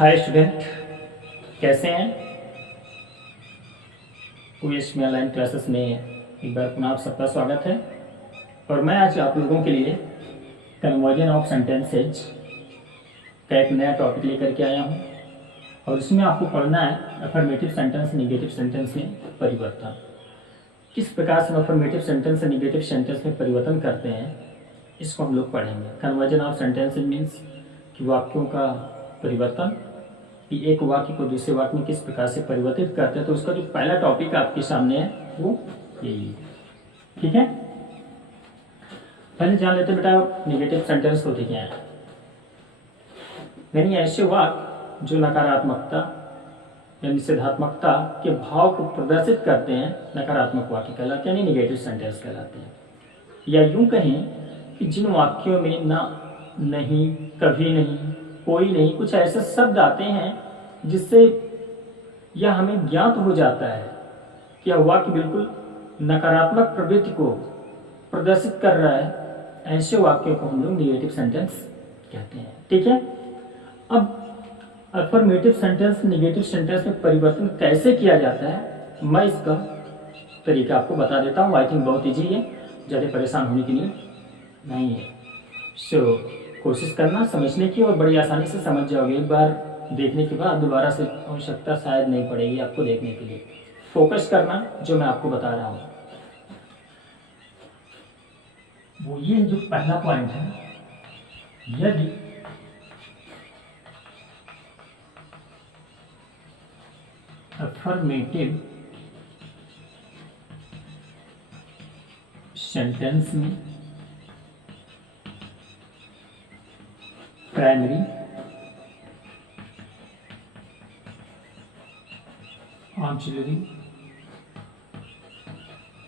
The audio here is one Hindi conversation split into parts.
हाय स्टूडेंट, कैसे हैं? ओएस में ऑनलाइन क्लासेस में एक बार पुनः आप सबका स्वागत है। और मैं आज आप लोगों के लिए कन्वर्जन ऑफ सेंटेंसेज का एक नया टॉपिक लेकर के आया हूं। और इसमें आपको पढ़ना है अफर्मेटिव सेंटेंस नेगेटिव सेंटेंस में परिवर्तन। किस प्रकार से अफर्मेटिव सेंटेंस से नेगेटिव सेंटेंस में परिवर्तन करते हैं, इसको हम लोग पढ़ेंगे। कन्वर्जन ऑफ सेंटेंसेज मीन्स कि वाक्यों का परिवर्तन, कि एक वाक्य को दूसरे वाक्य में किस प्रकार से परिवर्तित करते हैं। तो उसका जो पहला टॉपिक आपके सामने है वो यही है, ठीक है। पहले जान लेते हैं बेटा नेगेटिव सेंटेंस होते क्या है। यानी ऐसे वाक्य जो नकारात्मकता या निषेधात्मकता के भाव को प्रदर्शित करते हैं, नकारात्मक वाक्य कहलाते हैं, यानी नेगेटिव सेंटेंस कहलाते हैं। या यूं कहें कि जिन वाक्यों में ना, नहीं, कभी नहीं, कोई नहीं, कुछ ऐसे शब्द आते हैं जिससे यह हमें ज्ञात हो जाता है कि यह वाक्य बिल्कुल नकारात्मक प्रवृत्ति को प्रदर्शित कर रहा है। ऐसे वाक्यों को हम लोग नेगेटिव सेंटेंस कहते हैं, ठीक है। अब अफर्मेटिव सेंटेंस नेगेटिव सेंटेंस में परिवर्तन कैसे किया जाता है, मैं इसका तरीका आपको बता देता हूँ। आई थिंक बहुत ईजी है, ज़्यादा परेशान होने की नीड नहीं है। कोशिश करना समझने की, और बड़ी आसानी से समझ जाओगे। एक बार देखने के बाद दोबारा से आवश्यकता शायद नहीं पड़ेगी आपको देखने के लिए। फोकस करना जो मैं आपको बता रहा हूँ वो ये जो पहला पॉइंट है, यदि अफर्मेटिव सेंटेंस में प्राइमरी, ऑक्सिलरी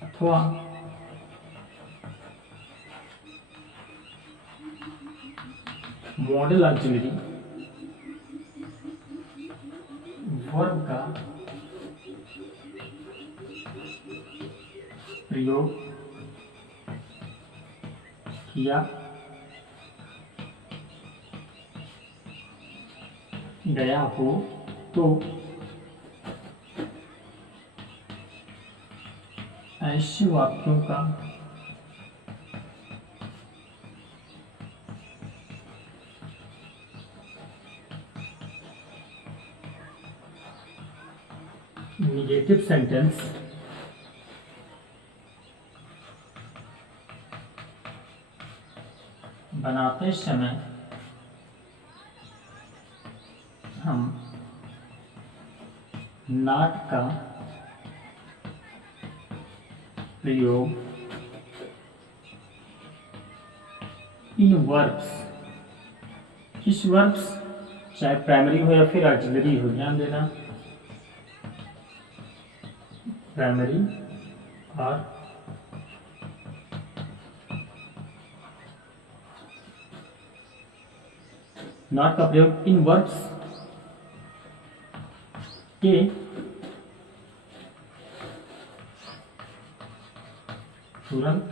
अथवा मॉडल ऑक्सिलरी वर्ब का प्रयोग किया गया हो तो ऐसे वाक्यों का नेगेटिव सेंटेंस बनाते समय हम नॉट का प्रयोग इन वर्ब्स, किस वर्ब्स, चाहे प्राइमरी हो या फिर ऑक्सिलरी हो, ध्यान देना, प्राइमरी और नॉट का प्रयोग इन वर्ब्स के तुरंत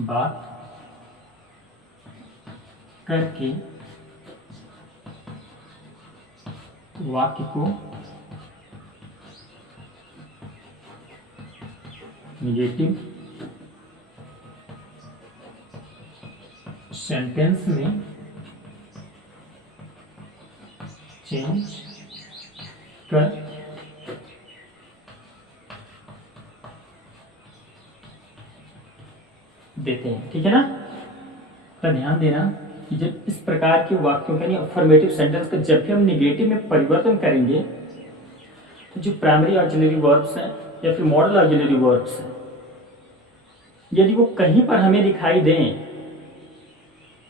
बात करके वाक्य को नेगेटिव सेंटेंस में चेंज कर देते हैं, ठीक है ना। तो ध्यान देना कि जब इस प्रकार के वाक्यों का, यानी अफर्मेटिव सेंटेंस का जब भी हम नेगेटिव में परिवर्तन करेंगे तो जो प्राइमरी ऑक्सिलरी वर्ब्स हैं या फिर मॉडल ऑक्सिलरी वर्ब्स हैं, यदि वो कहीं पर हमें दिखाई दें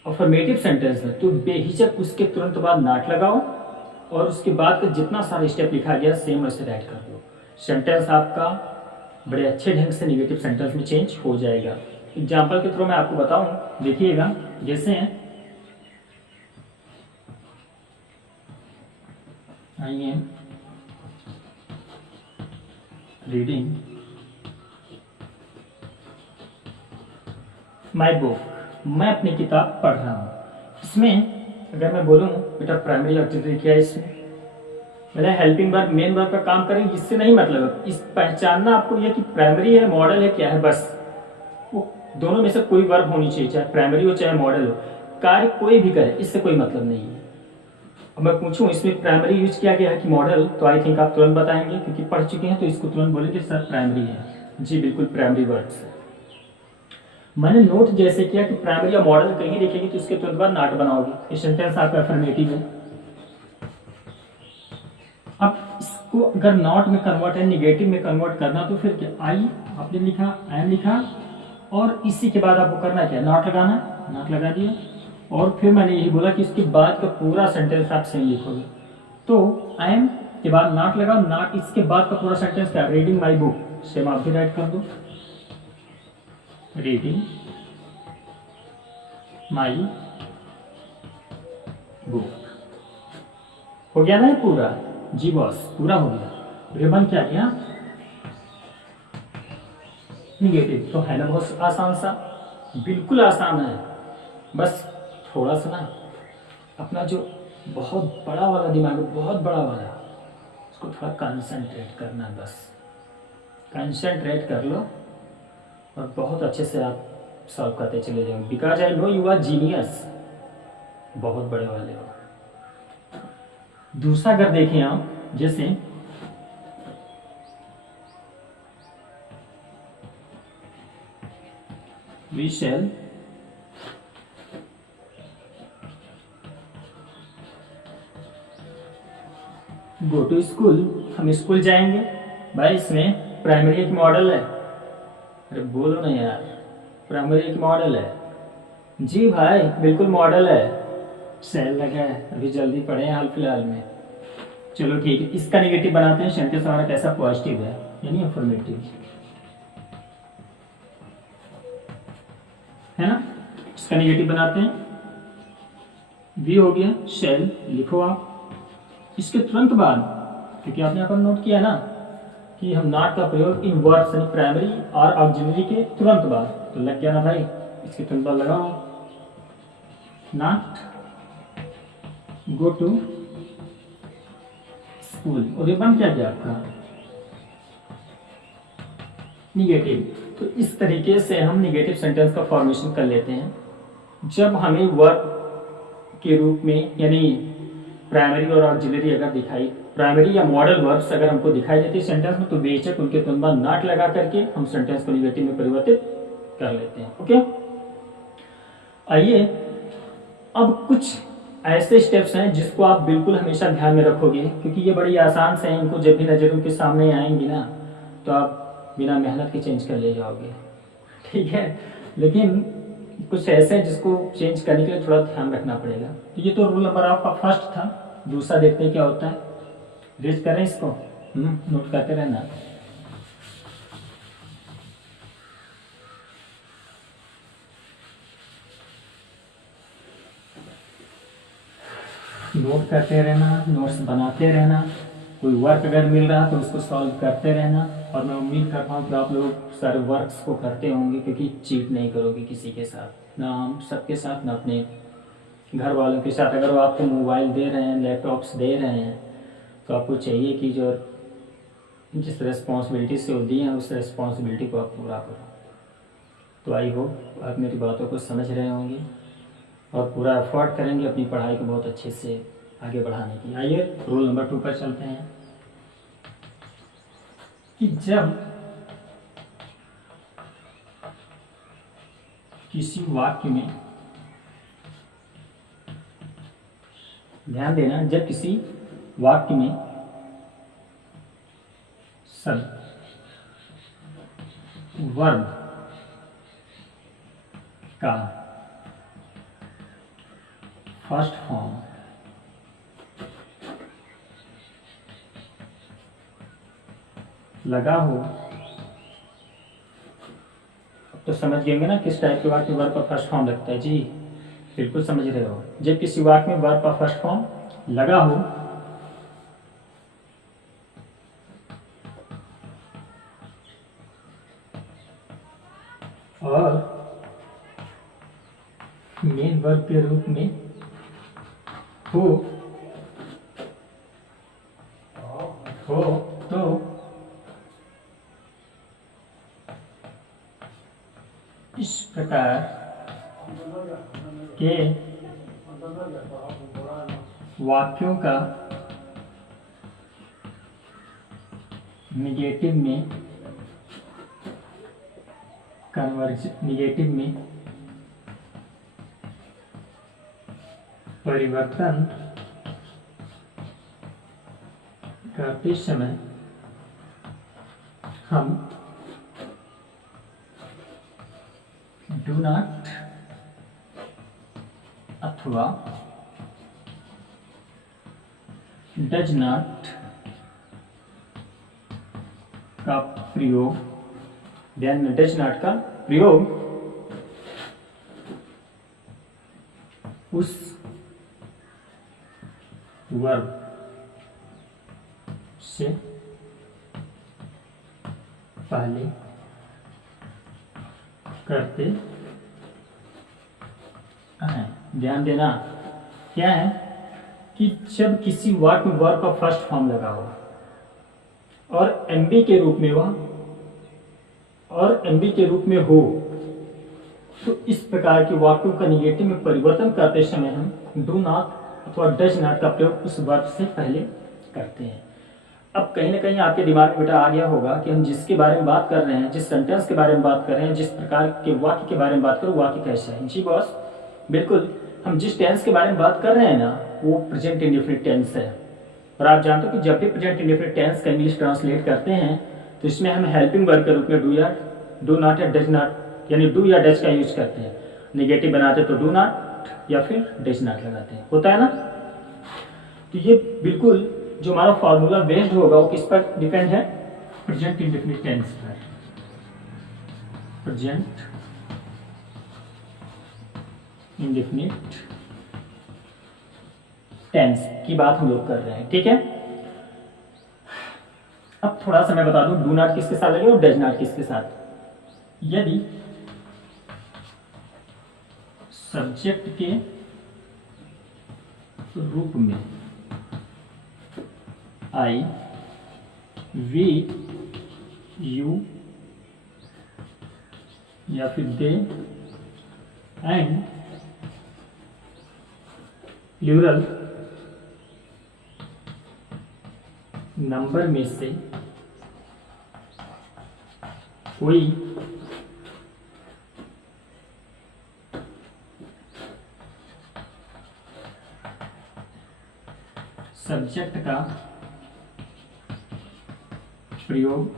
अफर्मेटिव सेंटेंस में, तो बेहिचक उसके तुरंत बाद नॉट लगाओ और उसके बाद का जितना सारा स्टेप लिखा गया सेम वैसे राइट कर दो। सेंटेंस आपका बड़े अच्छे ढंग से नेगेटिव सेंटेंस में चेंज हो जाएगा। एग्जाम्पल के थ्रू मैं आपको बताऊं, देखिएगा। जैसे I am reading my book, मैं अपनी किताब पढ़ रहा हूँ। इसमें अगर मैं बोलूँ बेटा प्राइमरी ऑक्सिलरी क्या है, इसमें मतलब हेल्पिंग वर्ब मेन वर्ब का काम करेंगे, इससे नहीं मतलब इस पहचानना आपको ये कि प्राइमरी है मॉडल है क्या है, बस वो दोनों में से कोई वर्ब होनी चाहिए, चाहे प्राइमरी हो चाहे मॉडल हो, कार्य कोई भी करे इससे कोई मतलब नहीं है। अब मैं पूछूं इसमें प्राइमरी यूज किया गया है कि मॉडल, तो आई थिंक आप तुरंत बताएंगे क्योंकि पढ़ चुके हैं, तो इसको तुरंत बोलेंगे सर प्राइमरी है। जी बिल्कुल प्राइमरी वर्ब है। मैंने नोट जैसे किया कि प्राइमरी या मॉडल कहीं देखेंगे तो उसके तुरंत बाद नॉट बनाओगे, ये सेंटेंस आपका अफर्मेटिव है। अब इसको अगर नॉट में कन्वर्ट है, निगेटिव में कन्वर्ट करना, तो फिर क्या, आई आपने लिखा, आई एम लिखा, और इसी के बाद आपको करना क्या, नॉट लगाना, नॉट लगा दिया, और फिर मैंने यही बोला कि इसके बाद का पूरा सेंटेंस आप सेम लिखोगे। तो आई एम के बाद नॉट लगाओ, नॉट इसके बाद का पूरा सेंटेंस क्या, रीडिंग माई बुक, सेम आप भी राइट कर दो, रीडिंग माई बुक। हो गया ना ये पूरा, जी बॉस पूरा हो गया। रिबन क्या गया, निगेटिव, तो है ना बहुत आसान सा, बिल्कुल आसान है। बस थोड़ा सा ना अपना जो बहुत बड़ा वाला दिमाग है, बहुत बड़ा वाला, उसको थोड़ा कंसंट्रेट करना, बस कंसंट्रेट कर लो और बहुत अच्छे से आप सॉल्व करते चले जाओगे, because I know you are genius, बहुत बड़े वाले हो। दूसरा अगर देखें आप, जैसे we shall go to school, हम स्कूल जाएंगे। भाई इसमें प्राइमरी एक मॉडल है, अरे बोलो ना यार, प्राइमरी एक मॉडल है। जी भाई बिल्कुल मॉडल है, शैल लगा है, अभी जल्दी पढ़े हैं हाल फिलहाल में। चलो ठीक है, इसका निगेटिव बनाते हैं, सेंटेंस हमारा कैसा पॉजिटिव है यानी अफर्मेटिव है ना। इसका निगेटिव बनाते हैं, वी हो गया, शैल लिखो आप। इसके तुरंत बाद, क्योंकि आपने यहाँ पर नोट किया ना कि हम नॉट का प्रयोग इन वर्ड्स यानी प्राइमरी और ऑक्सिलरी के तुरंत बाद, तो लग गया ना भाई, इसके तुरंत बाद लगाओ नॉट गो टू स्कूल, और ये बन क्या गया आपका निगेटिव। तो इस तरीके से हम निगेटिव सेंटेंस का फॉर्मेशन कर लेते हैं। जब हमें वर्ब के रूप में यानी प्राइमरी और ऑक्सिलरी अगर दिखाई, प्राइमरी या मॉडल वर्ब्स अगर हमको दिखाई देती है सेंटेंस में, तो बेशक उनके तुरंत बाद नॉट लगा करके हम सेंटेंस को निगेटिव में परिवर्तित कर लेते हैं। ओके, आइए अब कुछ ऐसे स्टेप्स हैं जिसको आप बिल्कुल हमेशा ध्यान में रखोगे, क्योंकि ये बड़ी आसान से हैं, इनको जब भी नजरों के सामने आएंगी ना तो आप बिना मेहनत के चेंज कर ले जाओगे, ठीक है। लेकिन कुछ ऐसे हैं जिसको चेंज करने के लिए थोड़ा ध्यान रखना पड़ेगा। तो ये तो रूल नंबर आपका फर्स्ट था। दूसरा देखते हैं क्या होता है, रेज करें इसको, नोट करते रहना। नोट करते रहना, नोट्स बनाते रहना, कोई वर्क अगर मिल रहा तो उसको सॉल्व करते रहना। और मैं उम्मीद करता हूँ कि आप लोग सारे वर्क्स को करते होंगे, क्योंकि चीट नहीं करोगे किसी के साथ, ना हम सबके साथ ना अपने घर वालों के साथ। अगर वो आपको मोबाइल दे रहे हैं, लैपटॉप्स दे रहे हैं, तो आपको चाहिए कि जो जिस रिस्पॉन्सिबिलिटी से वो दिए हैं उस रिस्पॉन्सिबिलिटी को आप पूरा करो। तो आई होप आप मेरी बातों को समझ रहे होंगे और पूरा एफर्ट करेंगे अपनी पढ़ाई को बहुत अच्छे से आगे बढ़ाने की। आइए रूल नंबर 2 पर चलते हैं कि जब किसी वाक्य में, ध्यान देना, जब किसी वाक्य में शब्द वर्ब का फर्स्ट फॉर्म लगा हो, अब तो समझ गए ना किस टाइप के वाक्य में वर्ब का फर्स्ट फॉर्म लगता है। जी बिल्कुल समझ रहे हो, जब किसी वाक्य में वर्ब का फर्स्ट फॉर्म लगा हो और मेन वर्ब के रूप में हो तो इस प्रकार के वाक्यों का निगेटिव में परिवर्तन करते समय हम डू नॉट अथवा डज नॉट का प्रयोग, ध्यान में डज नॉट का प्रयोग उस वर्ब से पहले करते हैं। ध्यान देना क्या है कि जब किसी वाक्य में वर्ब का फर्स्ट फॉर्म लगा हो और एमबी के रूप में हो, तो इस प्रकार के वाक्यों का निगेटिव में परिवर्तन करते समय हम डू नॉट अथवा डज नॉट का प्रयोग उस वर्ब से पहले करते हैं। अब कहीं ना कहीं आपके दिमाग में बेटा आ गया होगा कि हम जिसके बारे में बात कर रहे हैं, जिस सेंटेंस के बारे में बात कर रहे हैं, जिस प्रकार के वाक्य के बारे में बात करो, वाक्य कैसा है। जी बॉस, बिल्कुल हम जिस टेंस के बारे में बात कर रहे हैं ना, वो प्रेजेंट इंडेफिनिट टेंस है। और आप जानते हो कि जब भी प्रेजेंट इंडेफिनिट टेंस का इंग्लिश ट्रांसलेट करते हैं तो इसमें हम हेल्पिंग वर्ब के रूप में डू नॉट या डज नॉट, यानी डू या डज का यूज करते हैं। निगेटिव बनाते तो डू नॉट या फिर डज नॉट लगाते हैं, होता है ना। तो ये बिल्कुल जो हमारा फॉर्मूला बेस्ड होगा वो किस पर डिपेंड है, प्रेजेंट इंडेफिनिट टेंस पर। प्रेजेंट इंडेफिनिट टेंस की बात हम लोग कर रहे हैं, ठीक है। अब थोड़ा सा मैं बता दूं डू नॉट किसके साथ लगेगा और डज नॉट किसके साथ। यदि सब्जेक्ट के रूप में आई, वी, यू या फिर दे एंड प्लूरल नंबर में से कोई सब्जेक्ट का प्रयोग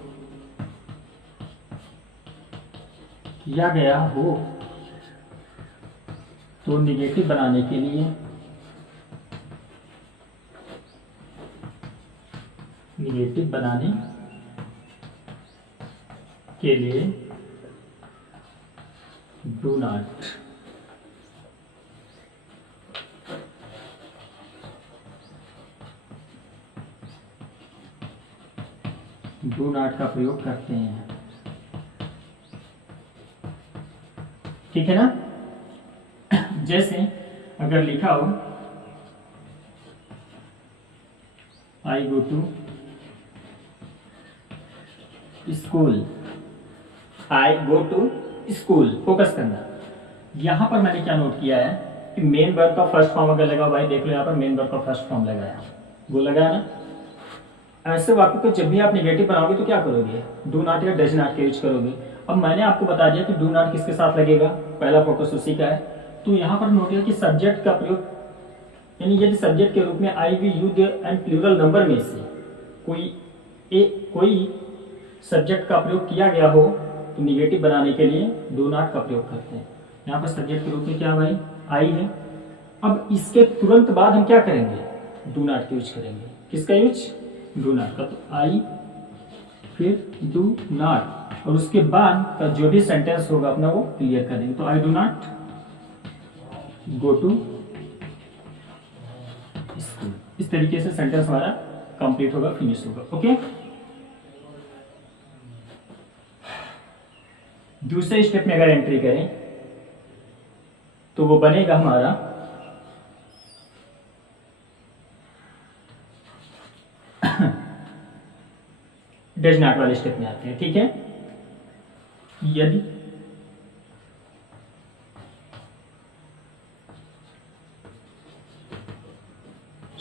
किया गया हो तो निगेटिव बनाने के लिए डू नॉट का प्रयोग करते हैं, ठीक है ना। जैसे अगर लिखा हो I go to school, I go to school, focus करना। यहां पर मैंने क्या नोट किया है कि मेन वर्ब का फर्स्ट फॉर्म अगर लगा, भाई देख लो यहां पर मेन वर्ब का फर्स्ट फॉर्म लगाया, वो लगाया ना। ऐसे वाक्य को जब भी आप निगेटिव बनाओगे तो क्या करोगे, डू नॉट या डज नॉट का यूज करोगे। अब मैंने आपको बता दिया कि डू नॉट किसके साथ लगेगा, पहला फोकस उसी का है। तो यहाँ पर नोट किया कि सब्जेक्ट का प्रयोग, यानी यदि सब्जेक्ट के रूप में I, we, you, they and plural number में से कोई सब्जेक्ट का प्रयोग किया गया हो तो निगेटिव बनाने के लिए डू नॉट का प्रयोग करते हैं। यहाँ पर सब्जेक्ट के रूप में क्या भाई, आई है। अब इसके तुरंत बाद हम क्या करेंगे, डू नॉट का यूज करेंगे। किसका यूज, डू नॉट का। तो आई फिर डू नॉट और उसके बाद का जो भी सेंटेंस होगा अपना वो क्लियर कर देंगे। तो I do not go to school, इस तरीके से सेंटेंस हमारा कंप्लीट होगा, फिनिश होगा। ओके, दूसरे स्टेप में अगर एंट्री करें तो वो बनेगा हमारा डज नॉट वाले स्टेप में आते हैं। ठीक है, यदि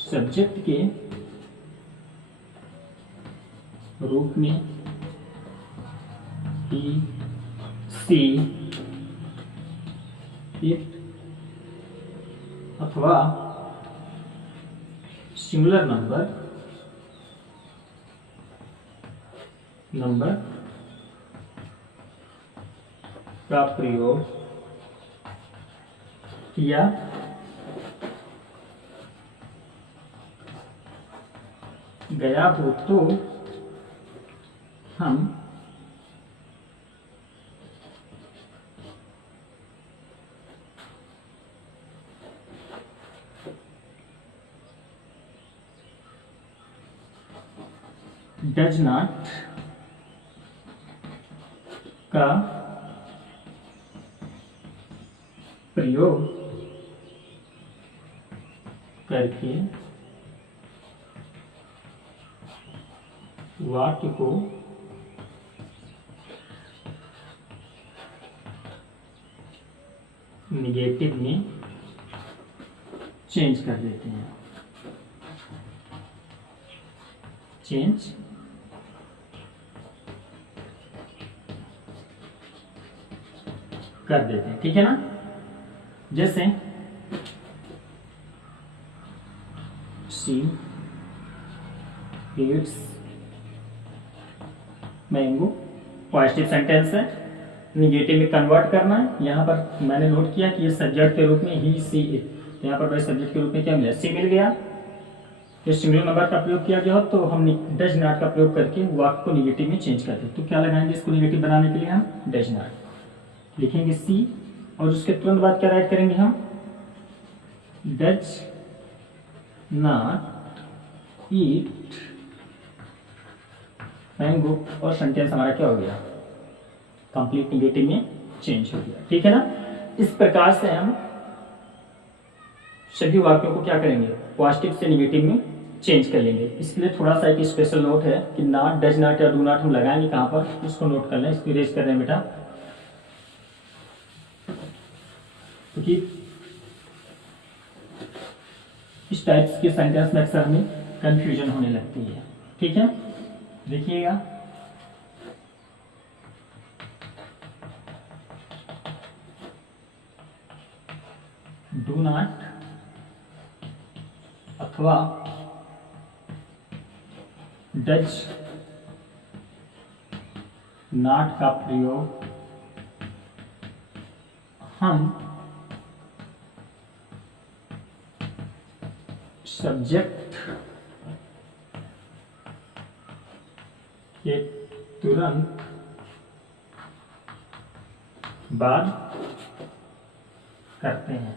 सब्जेक्ट के रूप में ही सी इट अथवा सिंगुलर नंबर का प्रयोग किया गया हो तो हम डज नॉट का प्रयोग करके वाक्य को निगेटिव में चेंज कर देते हैं। चेंज कर देते हैं। ठीक है ना, जैसे she Yeats mango, positive sentence है, निगेटिव में कन्वर्ट करना है। यहाँ पर मैंने नोट किया कि ये सब्जेक्ट के रूप में ही सी इट, यहाँ पर भाई सब्जेक्ट के रूप में क्या मिला, सी मिल गया। तो सिंगुलर नंबर का प्रयोग किया गया हो तो हम डज नॉट का प्रयोग करके वाक्य को निगेटिव में चेंज करते हैं। तो क्या लगाएंगे इसको निगेटिव बनाने के लिए, हम डज नॉट लिखेंगे सी, और उसके तुरंत बाद क्या राइट करेंगे हम, डज नॉट ईट मैंगो, और सेंटेंस हमारा क्या हो गया, कंप्लीट निगेटिव में चेंज हो गया। ठीक है ना, इस प्रकार से हम सभी वाक्यों को क्या करेंगे, पॉजिटिव से निगेटिव में चेंज कर लेंगे। इसके लिए थोड़ा सा एक स्पेशल नोट है कि नॉट, डज नॉट या डू नॉट हम लगाएंगे कहाँ पर, इसको नोट कर लें। इसको इरेज कर रहे हैं बेटा, क्योंकि इस टाइप्स के सेंटेंस में अक्सर हमें कंफ्यूजन होने लगती है। ठीक है, देखिएगा, डू नॉट अथवा डज नॉट का प्रयोग हम सब्जेक्ट के तुरंत बाद करते हैं।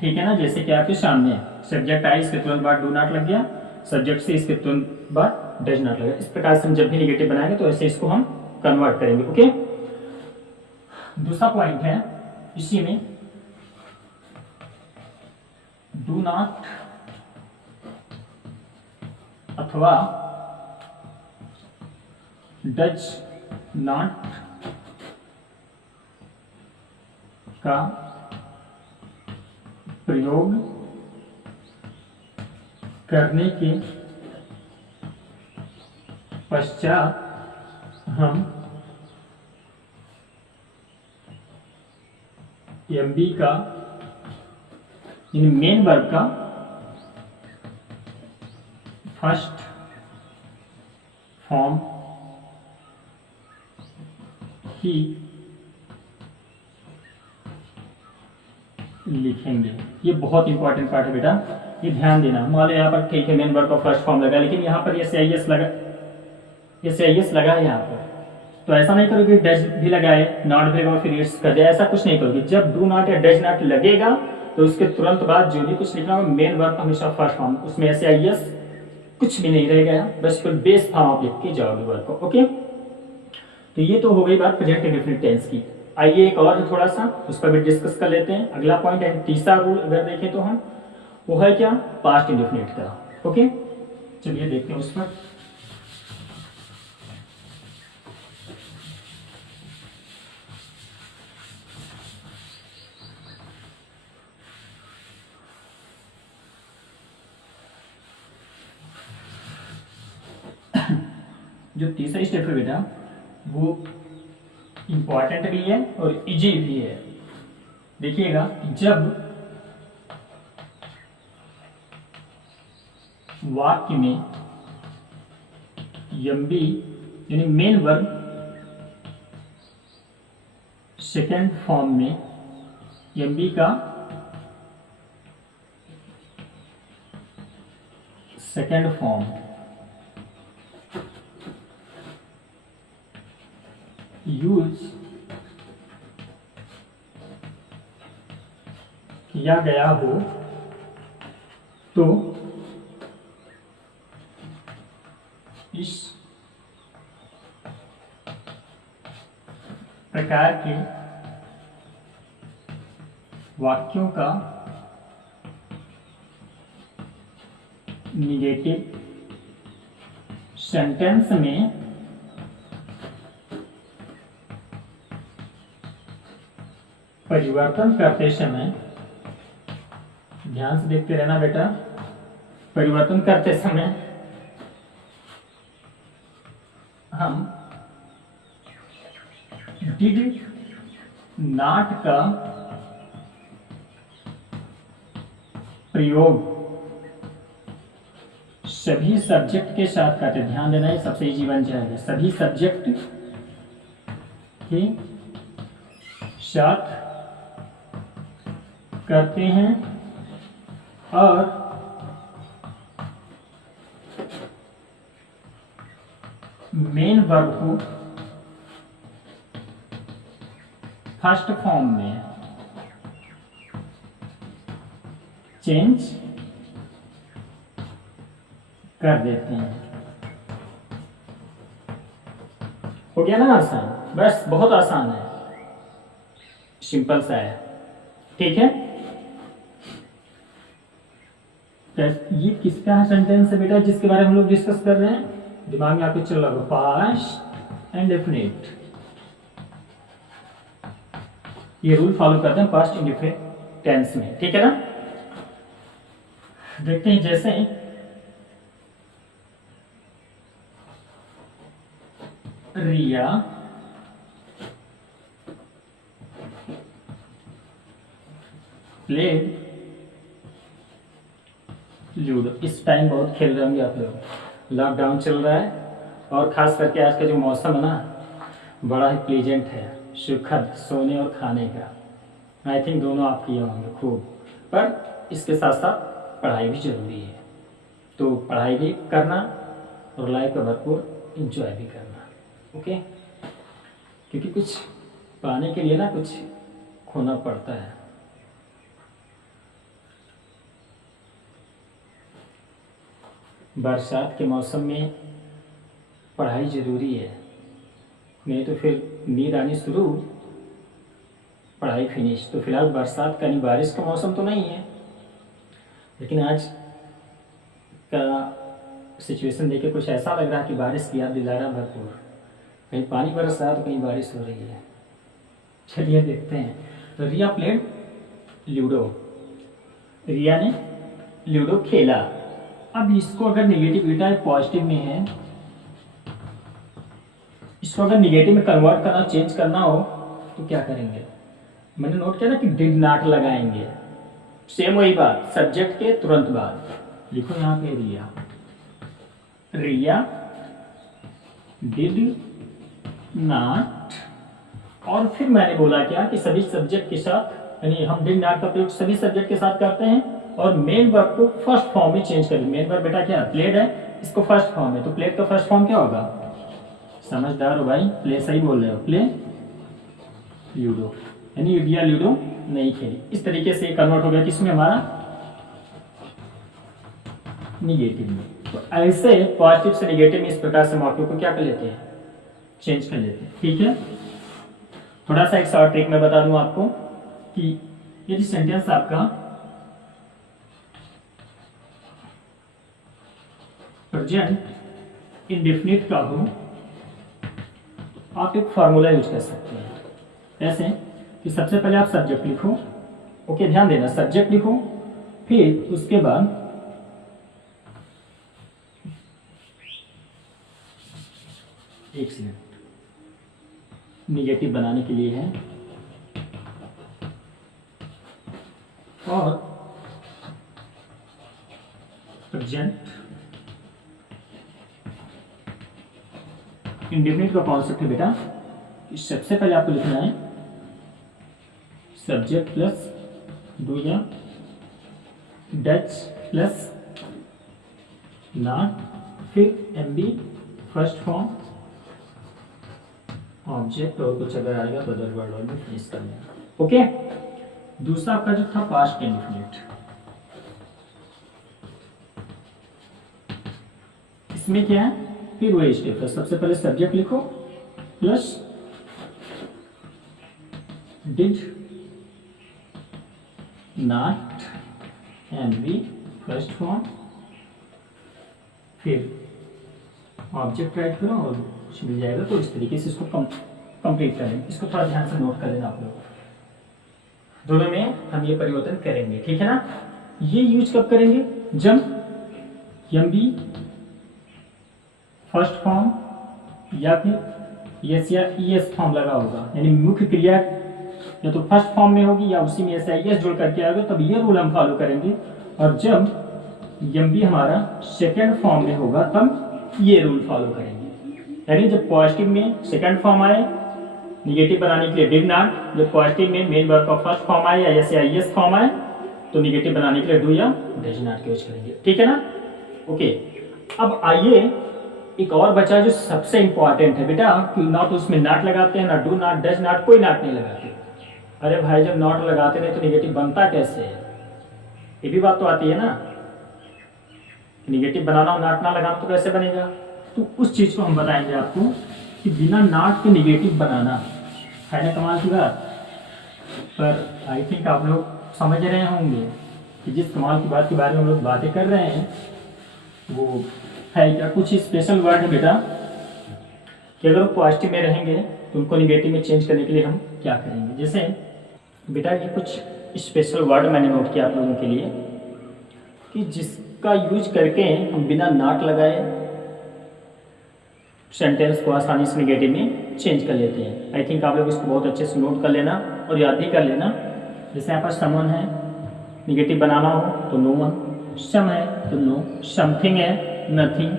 ठीक है ना, जैसे कि आपके सामने सब्जेक्ट आई, इसके तुरंत बाद डू नॉट लग गया, सब्जेक्ट से इसके तुरंत बाद डज नॉट लग गया। इस प्रकार से हम जब भी निगेटिव बनाएंगे तो ऐसे इसको हम कन्वर्ट करेंगे। ओके, दूसरा पॉइंट है इसी में, डू नॉट अथवा डज नॉट का प्रयोग करने के पश्चात हम एमबी का, इन मेन वर्ब का फर्स्ट फॉर्म ही लिखेंगे। ये बहुत इंपॉर्टेंट पार्ट है बेटा, ये ध्यान देना। मान लो यहाँ पर ठीक है मेन वर्ब का फर्स्ट फॉर्म लगा, लेकिन यहाँ पर एस आई एस लगा है यहाँ पर, तो ऐसा नहीं करोगे डज भी लगाए, नॉट भी लगाओ फिर इट्स कर दे, ऐसा कुछ नहीं करोगे। जब डू नॉट या डज नॉट लगेगा तो उसके तुरंत बाद जो भी कुछ लिखना हो, मेन वर्ब हमेशा फर्स्ट फॉर्म, उसमें एस आई एस कुछ भी नहीं रहेगा, बस फिर बेस फॉर्म आप लिख के जाओगे वर्ब को। ओके, तो ये तो हो गई बात प्रेजेंट इंडेफिनिट टेंस की। आइए एक और थोड़ा सा उस पर भी डिस्कस कर लेते हैं। अगला पॉइंट है तीसरा रूल, अगर देखें तो हम वो है क्या, पास्ट इंडेफिनिट का। ओके, चलिए देखते हैं उस पर। जो तीसरा स्टेप है बेटा वो इम्पॉर्टेंट भी है और इजी भी है। देखिएगा, जब वाक्य में यम्बी यानी मेन वर्ब सेकेंड फॉर्म में यम्बी का सेकेंड फॉर्म यूज किया गया हो तो इस प्रकार के वाक्यों का निगेटिव सेंटेंस में परिवर्तन करते समय, ध्यान से देखते रहना बेटा, परिवर्तन करते समय हम डिड नॉट का प्रयोग सभी सब्जेक्ट के साथ करते। ध्यान देना, ये सबसे इजी बन जाएगा। सभी सब्जेक्ट के साथ करते हैं और मेन वर्ब को फर्स्ट फॉर्म में चेंज कर देते हैं। हो गया ना आसान? बस बहुत आसान है, सिंपल सा है। ठीक है, ये किसका सेंटेंस है बेटा जिसके बारे में हम लोग डिस्कस कर रहे हैं? दिमाग में आपके चल रहा होगा, पास्ट एंड डेफिनेट। ये रूल फॉलो करते हैं पास्ट इंडेफिनिट टेंस में। ठीक है ना, देखते हैं। जैसे रिया प्लेड लूडो। इस टाइम बहुत खेल रहे होंगे आप लोग, लॉकडाउन चल रहा है और खास करके आज का जो मौसम है ना, बड़ा ही प्लीजेंट है, सुखद सोने और खाने का। आई थिंक दोनों आप किए होंगे खूब, पर इसके साथ साथ पढ़ाई भी जरूरी है। तो पढ़ाई भी करना और लाइफ का भरपूर इंजॉय भी करना। ओके, क्योंकि कुछ पाने के लिए ना कुछ खोना पड़ता है। बरसात के मौसम में पढ़ाई ज़रूरी है, नहीं तो फिर नींद आनी शुरू, पढ़ाई फिनिश। तो फिलहाल बरसात का नहीं, बारिश का मौसम तो नहीं है, लेकिन आज का सिचुएशन देख के कुछ ऐसा लग रहा है कि बारिश की याद दिला रहा भरपूर। कहीं पानी बरस रहा है तो कहीं बारिश हो रही है। चलिए देखते हैं। तो रिया प्लेड लूडो, रिया ने लूडो खेला। अब इसको अगर निगेटिव बेटा पॉजिटिव में है, इसको अगर निगेटिव में कन्वर्ट करना, चेंज करना हो तो क्या करेंगे? मैंने नोट किया ना कि डिड नॉट लगाएंगे। सेम वही बात, सब्जेक्ट के तुरंत बाद लिखो यहाँ पे रिया, रिया डिड नॉट, और फिर मैंने बोला क्या कि सभी सब्जेक्ट के साथ, यानी हम डिड नॉट का प्रयोग सभी सब्जेक्ट के साथ करते हैं और मेन वर्ब को फर्स्ट फॉर्म में चेंज करेंगे। मेन वर्ब बेटा क्या है? प्लेड है, इसको फर्स्ट फॉर्म है, तो प्लेड का फर्स्ट फॉर्म क्या होगा? समझदार हो भाई, प्ले सही बोल रहे हो, प्ले लूडो, यानी रिया लूडो नहीं खेली। इस तरीके से कन्वर्ट हो गया किसमें? हमारा निगेटिव में। तो ऐसे पॉजिटिव से निगेटिव में इस प्रकार से वाक्यों को क्या कर लेते हैं? चेंज कर लेते हैं। ठीक है, थोड़ा सा एक शॉर्ट ट्रिक मैं बता दूं आपको कि यदि सेंटेंस आपका प्रेजेंट इंडेफिनिट का हो, आप एक फार्मूला यूज कर सकते हैं। ऐसे कि सबसे पहले आप सब्जेक्ट लिखो, ओके ध्यान देना, सब्जेक्ट लिखो, फिर उसके बाद एक सेकंड, निगेटिव बनाने के लिए है, और प्रेजेंट इंडेफिनिट का कॉन्सेप्ट है बेटा, सबसे पहले आपको लिखना है सब्जेक्ट प्लस डू या डच प्लस नॉट, फिर एमबी फर्स्ट फॉर्म ऑब्जेक्ट, और कुछ अगर आएगा तो अदर वर्ड में फिनिश कर लेना। ओके, दूसरा आपका जो था पास्ट इंडेफिनिट, इसमें क्या है, फिर वही स्टेप है, सबसे पहले सब्जेक्ट लिखो plus did not MB first form, फिर ऑब्जेक्ट राइट करो और कुछ मिल जाएगा। तो इस तरीके से इसको कंप्लीट करें। इसको थोड़ा ध्यान से नोट कर लेना आप लोग, दोनों में हम ये परिवर्तन करेंगे, ठीक है ना। ये यूज कब करेंगे, जब एमबी फर्स्ट फॉर्म या फिर एस या ईएस फॉर्म लगा होगा, यानी मुख्य क्रिया या तो फर्स्ट फॉर्म में होगी या उसी में एस या ईएस जोड़ करके आएगा, तब ये रूल हम फॉलो करेंगे। और जब एमबी हमारा सेकेंड फॉर्म में होगा तब ये रूल फॉलो करेंगे। यानी जब पॉजिटिव में सेकेंड फॉर्म आए निगेटिव बनाने के लिए डिड नॉट, जब पॉजिटिव में मेन वर्ब का फर्स्ट फॉर्म आए या एस या ईएस फॉर्म आए तो निगेटिव बनाने के लिए डू या डज नॉट का यूज करेंगे, ठीक है ना। ओके, अब आइए एक और बचा जो सबसे इंपॉर्टेंट है बेटा, कि ना तो उसमें नॉट लगाते हैं, ना डू नॉट डज नॉट, कोई नॉट नहीं लगाते। अरे भाई जब नॉट लगाते नहीं तो निगेटिव बनता कैसे है, ये भी बात तो आती है ना। निगेटिव बनाना और नॉट ना लगाना तो कैसे बनेगा, तो उस चीज को हम बताएंगे आपको कि बिना नॉट के निगेटिव बनाना है ना कमाल की बात। पर आई थिंक आप लोग समझ रहे होंगे कि जिस कमाल की बात के बारे में हम लोग बातें कर रहे हैं वो है क्या, कुछ स्पेशल वर्ड है बेटा कि अगर वो पॉजिटिव में रहेंगे तो उनको निगेटिव में चेंज करने के लिए हम क्या करेंगे। जैसे बेटा ये कुछ स्पेशल वर्ड मैंने नोट किया आप लोगों के लिए कि जिसका यूज करके हम बिना नॉट लगाए सेंटेंस को आसानी से निगेटिव में चेंज कर लेते हैं। आई थिंक आप लोग इसको बहुत अच्छे से नोट कर लेना और याद भी कर लेना। जैसे यहाँ पर समवन है, निगेटिव बनाना हो तो नो वन, सम है तो नो, समथिंग है नथिंग,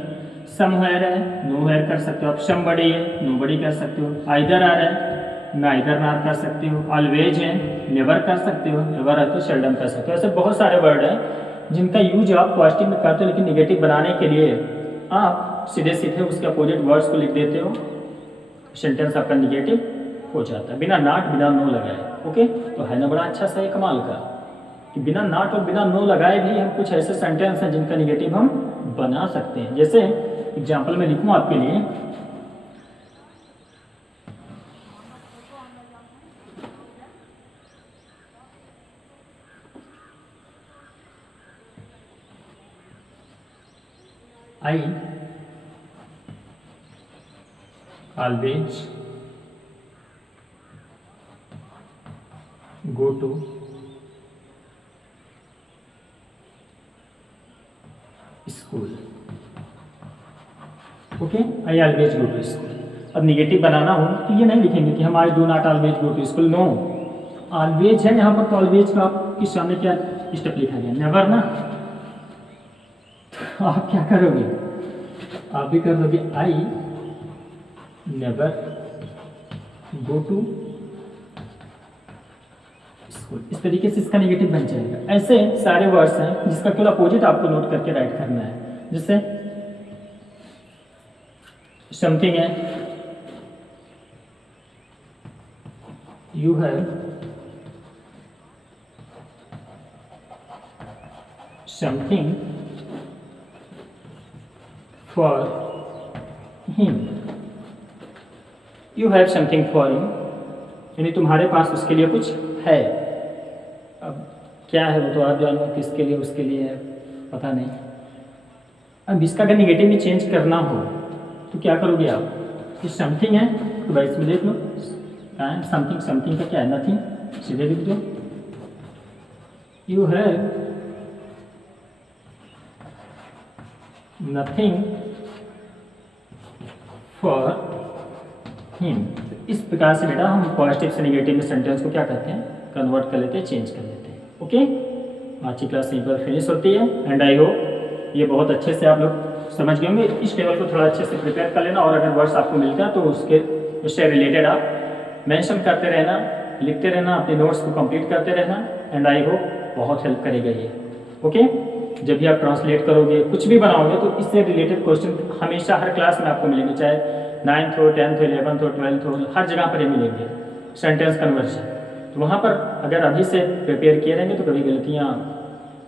समवेयर है नो वेयर कर सकते हो आप, समबडी है नो बडी कर सकते हो, आइदर आर है नाइदर नार कर सकते हो, ऑलवेज है नेवर कर सकते हो, एवर है तो सेल्डम कर सकते हो। ऐसे बहुत सारे वर्ड हैं जिनका यूज आप पॉजिटिव में करते हो, लेकिन निगेटिव बनाने के लिए आप सीधे सीधे उसके अपोजिट वर्ड्स को लिख देते हो, सेंटेंस आपका निगेटिव हो जाता है बिना नॉट बिना नो लगाए। ओके, तो है ना बड़ा अच्छा सा है कमाल का कि बिना नॉट और बिना नो लगाए भी हम कुछ ऐसे सेंटेंस हैं जिनका निगेटिव हम बना सकते हैं। जैसे एग्जाम्पल में लिखूं आपके लिए, I always go to school. Okay, I always go to school. अब निगेटिव बनाना हो तो ये नहीं लिखेंगे कि हम I do not always go to school, no, always है यहाँ पर, तो ऑलवेज का आपके सामने क्या स्टेप लिखा गया, नेवर ना। तो आप क्या करोगे, आप भी कर दोगे I never go to school. इस तरीके से इसका नेगेटिव बन जाएगा। ऐसे सारे वर्ड्स हैं जिसका केवल अपोजिट आपको नोट करके राइट करना है। जैसे समथिंग है, you have something for him, you have something for him, यानी तुम्हारे पास उसके लिए कुछ है। अब क्या है वो तो आप जानो, किसके लिए उसके लिए है पता नहीं, अब इसका अगर निगेटिव में चेंज करना हो तो क्या करोगे आप? ये समथिंग है तो भाई इसमें देख लो, समथिंग, समथिंग का क्या है? नथिंग, सीधे लिख दो। You have nothing for him. इस प्रकार से बेटा हम पॉजिटिव से नेगेटिव में सेंटेंस को क्या करते हैं? कन्वर्ट कर लेते हैं, चेंज कर लेते हैं। ओके, आज की क्लास यहीं पर फिनिश होती है एंड आई होप ये बहुत अच्छे से आप लोग समझ गए होंगे। इस टेबल को थोड़ा अच्छे से प्रिपेयर कर लेना और अगर वर्ड्स आपको मिलते हैं तो उससे रिलेटेड आप मेंशन करते रहना, लिखते रहना, अपने नोट्स को कंप्लीट करते रहना एंड आई होप बहुत हेल्प करेगा ये। ओके, जब भी आप ट्रांसलेट करोगे, कुछ भी बनाओगे तो इससे रिलेटेड क्वेश्चन हमेशा हर क्लास में आपको मिलेंगे, चाहे 9th हो, 10th हो, 11th हो, 12th हो, हर जगह पर ये मिलेंगे सेंटेंस कन्वर्जन। तो वहाँ पर अगर अभी से प्रिपेयर किए रहेंगे तो कभी गलतियाँ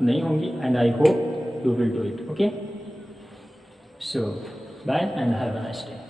नहीं होंगी and I hope you will do it. Okay, so bye and have a nice day.